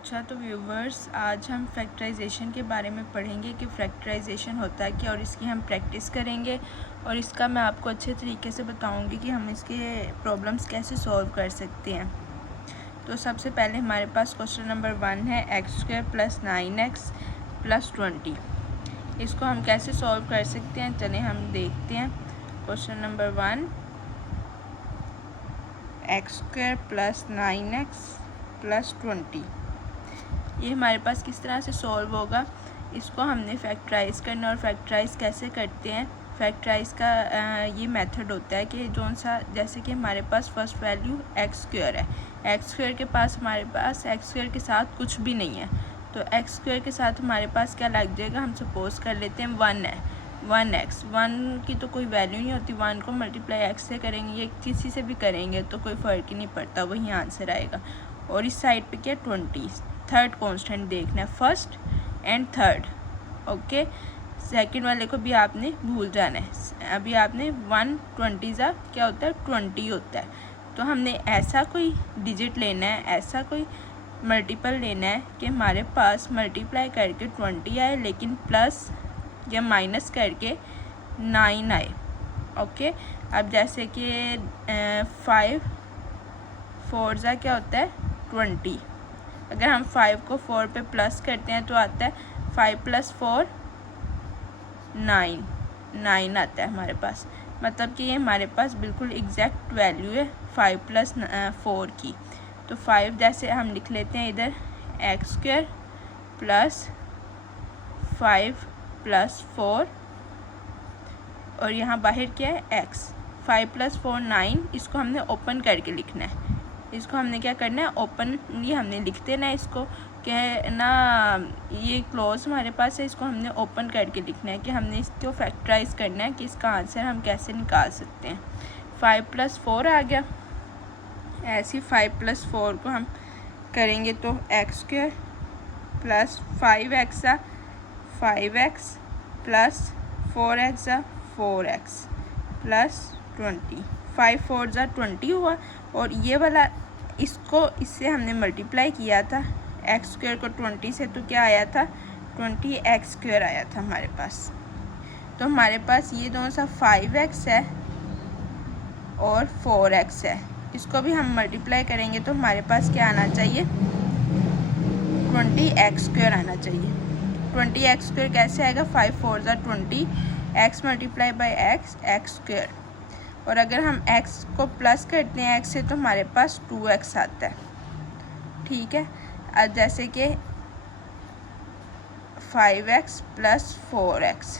अच्छा तो व्यूवर्स, आज हम फैक्टराइजेशन के बारे में पढ़ेंगे कि फैक्टराइजेशन होता है क्या और इसकी हम प्रैक्टिस करेंगे और इसका मैं आपको अच्छे तरीके से बताऊंगी कि हम इसके प्रॉब्लम्स कैसे सॉल्व कर सकते हैं। तो सबसे पहले हमारे पास क्वेश्चन नंबर 1 है x² + 9x + 20। इसको हम कैसे सॉल्व कर सकते हैं, चलें हम देखते हैं। क्वेश्चन नंबर 1, x² + 9x + 20, ये हमारे पास किस तरह से सॉल्व होगा। इसको हमने फैक्टराइज़ करना, और फैक्टराइज़ कैसे करते हैं। फैक्टराइज़ का ये मेथड होता है कि जो सा, जैसे कि हमारे पास फर्स्ट वैल्यू x² है, x² के पास हमारे पास x² के साथ कुछ भी नहीं है, तो x² के साथ हमारे पास क्या लग जाएगा। हम सपोज़ कर लेते हैं 1 है, 1x, 1 की तो कोई वैल्यू नहीं होती, 1 को मल्टीप्लाई x से करेंगे या किसी से भी करेंगे तो कोई फ़र्क ही नहीं पड़ता, वही आंसर आएगा। और इस साइड पे क्या 20, थर्ड कांस्टेंट देखना है, first and third. Okay, second वाले को भी आपने भूल जाना है। अभी आपने 120 ज़ा क्या होता है 20 होता है, तो हमने ऐसा कोई डिजिट लेना है, ऐसा कोई मल्टीपल लेना है कि हमारे पास मल्टीप्लाई करके 20 आए लेकिन प्लस या माइनस करके 9 आए। ओके, अब जैसे कि 5 4 ज़ा क्या होता है 20, अगर हम 5 को 4 पे प्लस करते हैं तो आता है 5 + 4 9 आता है हमारे पास। मतलब कि ये हमारे पास बिल्कुल एग्जैक्ट वैल्यू है 5 + 4 की। तो 5 जैसे हम लिख लेते हैं इधर x² + 5 + 4, और यहाँ बाहर क्या है x। 5 + 4 9, इसको हमने ओपन करके लिखना है। इसको हमने क्या करना है, ओपनली हमने लिख देना है इसको, क्या ना ये क्लोज हमारे पास है, इसको हमने ओपन करके लिखना है कि हमने इसको फैक्टराइज करना है कि इसका आंसर हम कैसे निकाल सकते हैं। 5 + 4 आ गया, ऐसे 5 + 4 को हम करेंगे तो x² + 5x 5x + 4x 4x + 20, 5 4 ज़ा 20 हुआ। और ये वाला इसको इससे हमने मल्टीप्लाई किया था, x² को 20 से, तो क्या आया था 20x² आया था हमारे पास। तो हमारे पास ये दोनों सा 5x है और 4x है, इसको भी हम मल्टीप्लाई करेंगे तो हमारे पास क्या आना चाहिए 20x² आना चाहिए। 20x² कैसे आएगा, 5 4 ज़ा 20, x × x² और अगर हम x को प्लस करते हैं x से तो हमारे पास 2x आता है। ठीक है, अब जैसे कि 5x + 4x,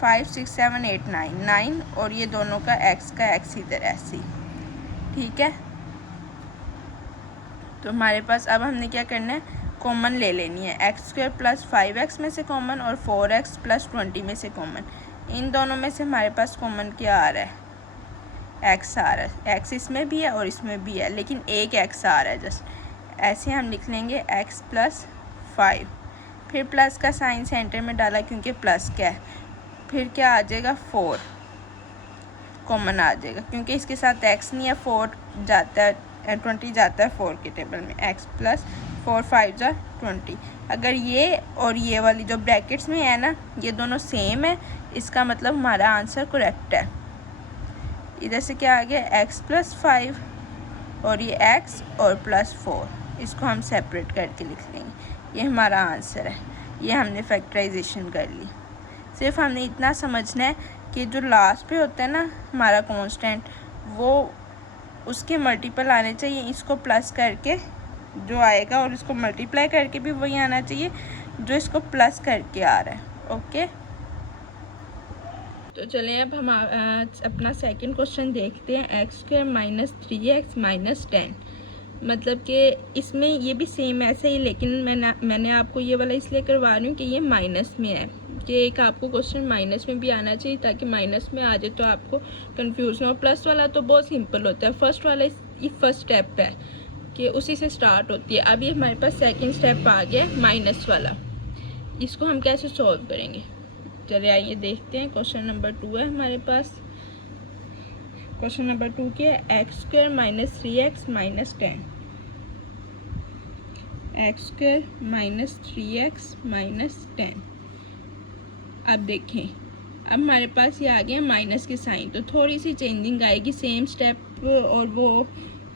5 6 7 8 9 और ये दोनों का x इधर ऐसे ही। ठीक है, तो हमारे पास अब हमने क्या करना है, कॉमन ले लेनी है, x² + 5x में से कॉमन और 4x + 20 में से कॉमन। इन दोनों में से हमारे पास कॉमन क्या आ रहा है, x आ रहा है। x इसमें भी है और इसमें भी है, लेकिन एक x आ रहा है जस्ट। ऐसे हम लिख लेंगे x + 5, फिर प्लस का साइन सेंटर में डाला क्योंकि प्लस क्या है, फिर क्या आ जाएगा 4 कॉमन आ जाएगा, क्योंकि इसके साथ x नहीं है, 4 जाता है 20 जाता है 4 के टेबल में, x + 4 5 ज़ा 20। अगर ये और ये वाली जो ब्रैकेट्स में है ना, ये दोनों सेम है, इसका मतलब हमारा आंसर करेक्ट है। इधर से क्या आ गया x + 5 और ये x और +4, इसको हम सेपरेट करके लिख लेंगे, ये हमारा आंसर है। ये हमने फैक्टराइजेशन कर ली। सिर्फ हमने इतना समझना है कि जो लास्ट पे होता है ना हमारा कांस्टेंट, वो उसके मल्टीपल आने चाहिए, इसको प्लस करके जो आएगा और इसको मल्टीप्लाई करके भी वही आना चाहिए जो इसको प्लस करके आ रहा है। ओके, तो चलिए अब हम अपना सेकंड क्वेश्चन देखते हैं, x² - 3x - 10। मतलब कि इसमें ये भी सेम ऐसे ही, लेकिन मैंने आपको ये वाला इसलिए करवा रही हूँ कि ये माइनस में है, कि एक आपको क्वेश्चन माइनस में भी आना चाहिए ताकि माइनस में आ जाए तो आपको कंफ्यूज ना हो। प्लस वाला तो बहुत सिंपल होता है, फर्स्ट वाला ये फर्स्ट स्टेप है कि उसी से स्टार्ट होती है। अब ये हमारे पास सेकंड स्टेप आ गया माइनस वाला, इसको हम कैसे सॉल्व करेंगे, चलिए आइए देखते हैं। क्वेश्चन नंबर 2 है हमारे पास। क्वेश्चन नंबर 2 क्या है, x² - 3x - 10। X square minus 3x minus 10। अब देखें, अब हमारे पास ये आ गया माइनस के साइन, तो थोड़ी सी चेंजिंग आएगी, सेम स्टेप और वो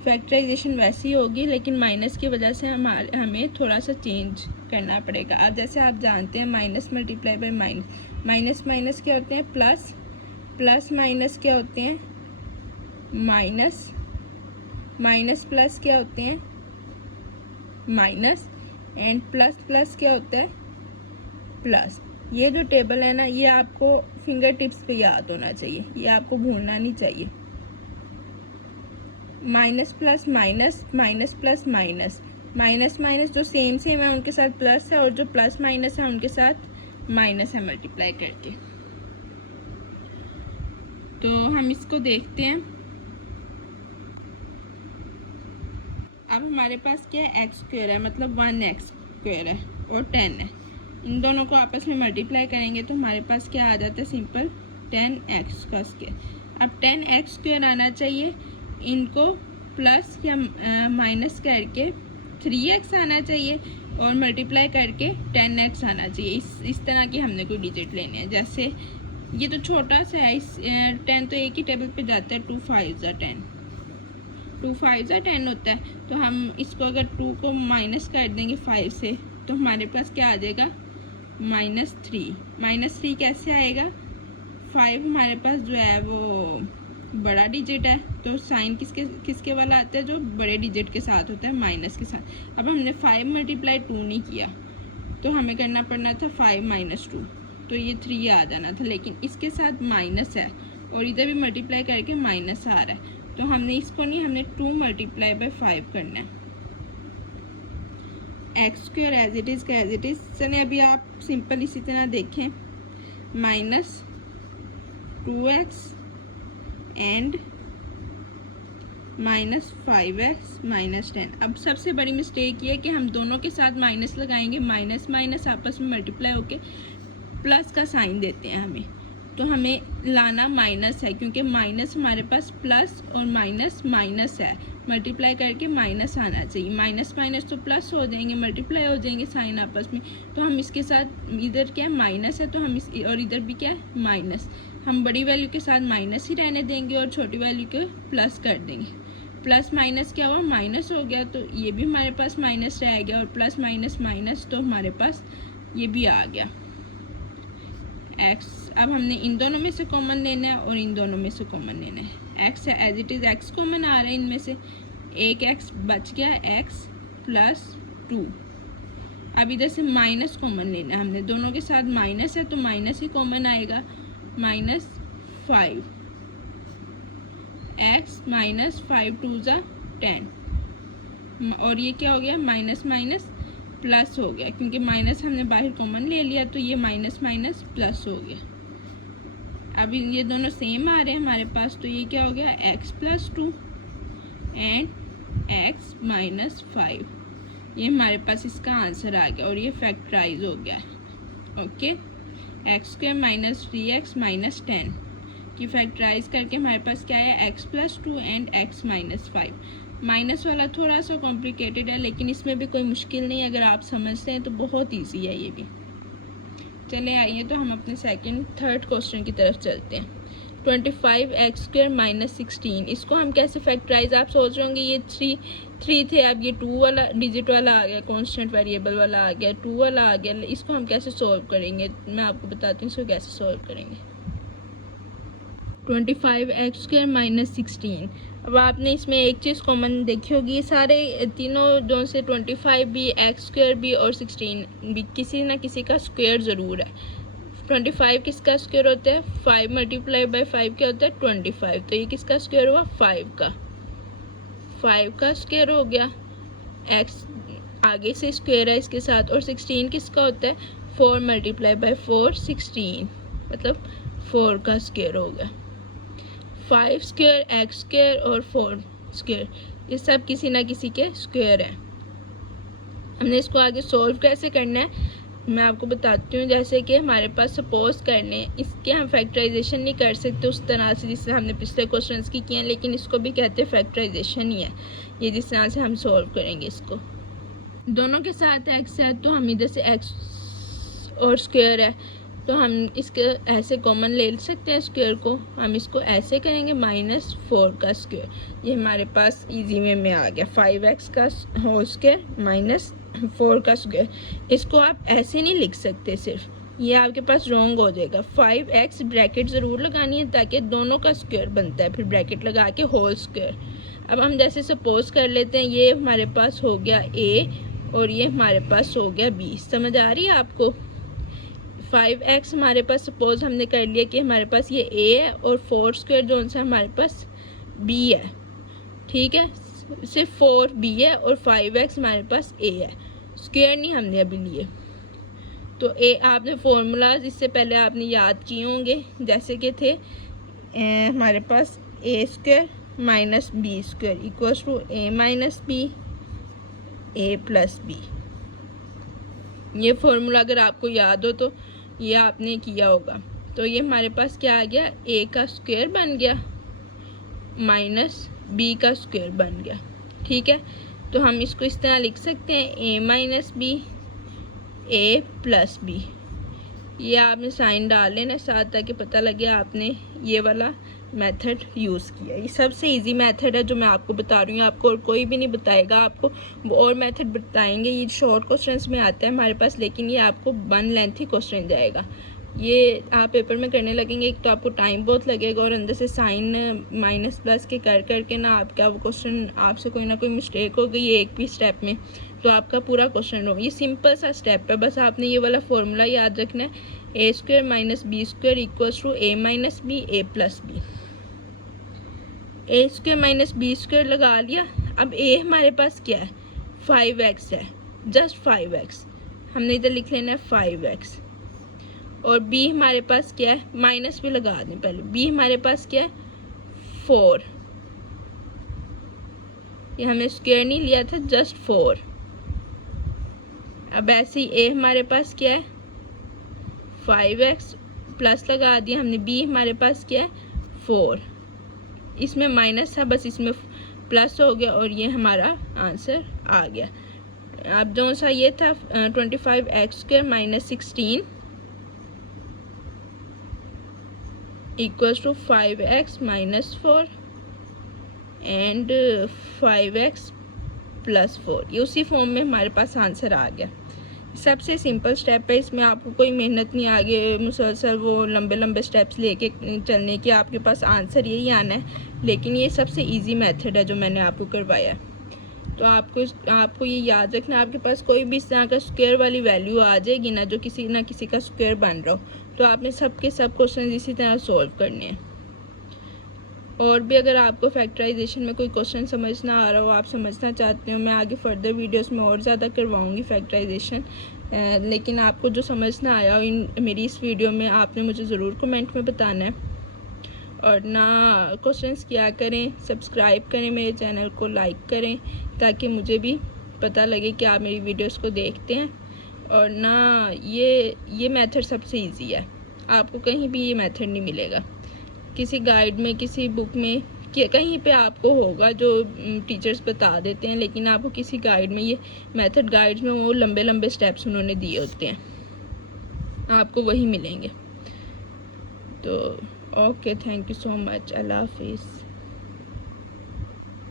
फैक्टराइजेशन वैसी होगी, लेकिन माइनस की वजह से हमें थोड़ा सा चेंज करना पड़ेगा। अब जैसे आप जानते हैं minus multiply by minus, minus minus क्या होते हैं प्लस, प्लस माइनस क्या होते हैं माइनस, माइनस प्लस क्या होते हैं माइनस, एंड प्लस प्लस क्या होता है प्लस। ये जो टेबल है ना, ये आपको फिंगर टिप्स पे याद होना चाहिए, ये आपको भूलना नहीं चाहिए। Minus plus minus, minus plus minus, minus minus जो सेम सेम है उनके साथ प्लस है, और जो प्लस माइनस है उनके साथ माइनस है मल्टीप्लाई करके। तो हम इसको देखते हैं। अब हमारे पास क्या है, एक्स स्क्वायर है, मतलब 1x स्क्वायर है और 10 है। इन दोनों को आपस में मल्टीप्लाई करेंगे तो हमारे पास क्या आ जाता है, सिंपल 10x का स्क्वायर। अब 10x स्क्वायर आना चाहिए, इनको प्लस या माइनस करके 3x आना चाहिए, और मल्टीप्लाई करके 10x आना चाहिए। इस तरह की हमने कोई डिजिट लेने हैं। जैसे ये तो छोटा सा है, इस 10 तो एक ही टेबल पे जाता है, 2 5 10, 2 5 10 होता है। तो हम इसको अगर 2 को माइनस कर देंगे 5 से, तो हमारे पास क्या आ जाएगा -3। -3 कैसे आएगा, 5 हमारे पास जो है वो बड़ा डिजिट है, तो साइन किसके वाला आता है, जो बड़े डिजिट के साथ होता है, माइनस के साथ। अब हमने 5 मल्टीप्लाई 2 नहीं किया, तो हमें करना पड़ना था 5 - 2, तो ये 3 आ जाना था, लेकिन इसके साथ माइनस है और इधर भी मल्टीप्लाई करके माइनस आ रहा है, तो हमने इसको नहीं, हमने 2 मल्टीप्लाई बाय 5 करना है। X square as it is का एज इट इज़। चलिए अभी आप सिंपल इसी तरह देखें, -2x एंड -5x - 10। अब सबसे बड़ी मिस्टेक ये है कि हम दोनों के साथ माइनस लगाएंगे, माइनस माइनस आपस में मल्टीप्लाई होके प्लस का साइन देते हैं हमें, तो हमें लाना माइनस है, क्योंकि माइनस हमारे पास प्लस और माइनस माइनस है, मल्टीप्लाई करके माइनस आना चाहिए। माइनस माइनस तो प्लस हो जाएंगे, मल्टीप्लाई हो जाएंगे साइन आपस में, तो हम इसके साथ इधर क्या है माइनस है, तो हम इस और इधर भी क्या है माइनस, हम बड़ी वैल्यू के साथ माइनस ही रहने देंगे और छोटी वैल्यू को प्लस कर देंगे। प्लस माइनस क्या हुआ, माइनस हो गया, तो ये भी हमारे पास माइनस रह गया, और प्लस माइनस माइनस, तो हमारे पास ये भी आ गया x। अब हमने इन दोनों में से कॉमन लेना है और इन दोनों में से कॉमन लेना है। x है as it is, x common आ रहा है इनमें से, एक x बच गया, x + 2। अब इधर से माइनस कॉमन लेना है हमने, दोनों के साथ माइनस है तो माइनस ही कॉमन आएगा, -5 x -5 2 = 10, और ये क्या हो गया, माइनस माइनस प्लस हो गया, क्योंकि माइनस हमने बाहर कॉमन ले लिया, तो ये माइनस माइनस प्लस हो गया। अब ये दोनों सेम आ रहे हैं हमारे पास, तो ये क्या हो गया, x + 2 एंड x - 5। ये हमारे पास इसका आंसर आ गया, और ये फैक्टराइज हो गया। ओके, x² - 3x - 10 की फैक्टराइज करके हमारे पास क्या है, x + 2 एंड x - 5। माइनस वाला थोड़ा सा कॉम्प्लिकेटेड है, लेकिन इसमें भी कोई मुश्किल नहीं, अगर आप समझते हैं तो बहुत इजी है ये भी। चले आइए तो हम अपने थर्ड क्वेश्चन की तरफ चलते हैं। 25x² - 16, इसको हम कैसे फैक्टराइज, आप सोच रहे होंगे ये 3 थे, अब ये 2 वाला डिजिट वाला आ गया, कांस्टेंट वेरिएबल वाला आ गया, 2 वाला आ गया, इसको हम कैसे सॉल्व करेंगे, मैं आपको बताती हूँ इसको कैसे सॉल्व करेंगे। 25x² - 16। अब आपने इसमें एक चीज़ कॉमन देखी होगी, सारे तीनों जो से 25 भी, x² भी और 16 भी किसी ना किसी का स्क्वायर ज़रूर है। 25 किसका स्क्वायर होता है, 5 × 5 क्या होता है 25, तो ये किसका स्क्वायर हुआ, 5 का स्क्वायर हो गया, x आगे से स्क्वायर है इसके साथ, और 16 किसका होता है, 4 × 4 16, मतलब 4 का स्क्वायर हो गया। 5² x² और 4² ये सब किसी ना किसी के स्क्वायर हैं। हमने इसको आगे सॉल्व कैसे करना है मैं आपको बताती हूँ। जैसे कि हमारे पास सपोज करने, इसके हम फैक्टराइजेशन नहीं कर सकते उस तरह से जिससे हमने पिछले क्वेश्चंस की किए हैं, लेकिन इसको भी कहते हैं फैक्टराइजेशन ही है ये, जिस तरह से हम सॉल्व करेंगे इसको। दोनों के साथ एक्स है तो हम इधर से एक्स और स्क्वायर है तो हम इसके ऐसे कॉमन ले सकते हैं स्क्वायर को। हम इसको ऐसे करेंगे -4 का स्क्वायर। ये हमारे पास इजी वे में आ गया 5x का होल स्क्वायर -4 का स्क्वायर। इसको आप ऐसे नहीं लिख सकते, सिर्फ ये आपके पास रॉन्ग हो जाएगा। 5x ब्रैकेट ज़रूर लगानी है ताकि दोनों का स्क्वायर बनता है, फिर ब्रैकेट लगा के होल स्क्वायर। अब हम जैसे सपोज कर लेते हैं ये हमारे पास हो गया a और ये हमारे पास हो गया b। समझ आ रही है आपको? 5x हमारे पास सपोज हमने कर लिया कि हमारे पास ये a है और 4 स्क्वायर जो सा हमारे पास b है। ठीक है, सिर्फ 4b है और 5x हमारे पास a है, स्क्वायर नहीं हमने अभी लिए। तो आपने फॉर्मूलाज इससे पहले आपने याद किए होंगे, जैसे कि थे हमारे पास a square minus B square equals to a minus B a plus B. ये फॉर्मूला अगर आपको याद हो तो ये आपने किया होगा। तो ये हमारे पास क्या आ गया, a का स्क्वायर बन गया माइनस b का स्क्वायर बन गया। ठीक है, तो हम इसको इस तरह लिख सकते हैं a minus B a plus B. ये आपने साइन डाल लेना साथ ताकि पता लगे आपने ये वाला मेथड यूज़ किया। ये सबसे इजी मेथड है जो मैं आपको बता रही हूँ, आपको और कोई भी नहीं बताएगा। आपको वो और मेथड बताएंगे, ये शॉर्ट क्वेश्चंस में आता है हमारे पास, लेकिन ये आपको 1 लेंथी क्वेश्चन जाएगा। ये आप पेपर में करने लगेंगे एक तो आपको टाइम बहुत लगेगा और अंदर से साइन माइनस प्लस के कर करके ना आपका वो क्वेश्चन आपसे कोई ना कोई मिस्टेक हो गई एक भी स्टेप में तो आपका पूरा क्वेश्चन हो। ये सिंपल सा स्टेप है, बस आपने ये वाला फॉर्मूला याद रखना है, a square minus B square equals to a minus B a plus B. a square minus B square लगा लिया। अब a हमारे पास क्या है, 5x है, जस्ट 5x। हमने इधर लिख लेना है 5x और b हमारे पास क्या है, माइनस भी लगा दें पहले। b हमारे पास क्या है, 4। ये हमने स्क्वायर नहीं लिया था, जस्ट 4। अब ऐसे ही a हमारे पास क्या है, 5x प्लस लगा दिया हमने। b हमारे पास क्या है, 4। इसमें माइनस था, बस इसमें प्लस हो गया और ये हमारा आंसर आ गया। अब जो सा ये था 25x square minus 16 equals to 5x minus 4 and 5x plus 4। ये उसी फॉर्म में हमारे पास आंसर आ गया। सबसे सिंपल स्टेप है, इसमें आपको कोई मेहनत नहीं, आगे मुसलसल वो लंबे लंबे स्टेप्स लेके चलने की, आपके पास आंसर यही आना है। लेकिन ये सबसे इजी मेथड है जो मैंने आपको करवाया। तो आपको ये याद रखना, आपके पास कोई भी इस तरह का स्क्वायर वाली वैल्यू आ जाएगी ना जो किसी ना किसी का स्क्वायर बन रहा हो, तो आपने सब के सब क्वेश्चन इसी तरह सॉल्व करने हैं। और भी अगर आपको फैक्टराइजेशन में कोई क्वेश्चन समझ ना आ रहा हो, आप समझना चाहते हो, मैं आगे फर्दर वीडियोस में और ज़्यादा करवाऊंगी फैक्टराइजेशन। लेकिन आपको जो समझ ना आया हो मेरी इस वीडियो में, आपने मुझे ज़रूर कमेंट में बताना है। और ना क्वेश्चंस किया करें, सब्सक्राइब करें मेरे चैनल को, लाइक करें ताकि मुझे भी पता लगे कि आप मेरी वीडियोस को देखते हैं। और ना ये मेथड सबसे इजी है, आपको कहीं भी ये मेथड नहीं मिलेगा, किसी गाइड में, किसी बुक में, कहीं पे आपको होगा जो टीचर्स बता देते हैं, लेकिन आपको किसी गाइड में ये मेथड, गाइड्स में वो लंबे लंबे स्टेप्स उन्होंने दिए होते हैं, आपको वही मिलेंगे। तो okay, thank you so much, अल्लाह हाफिज़।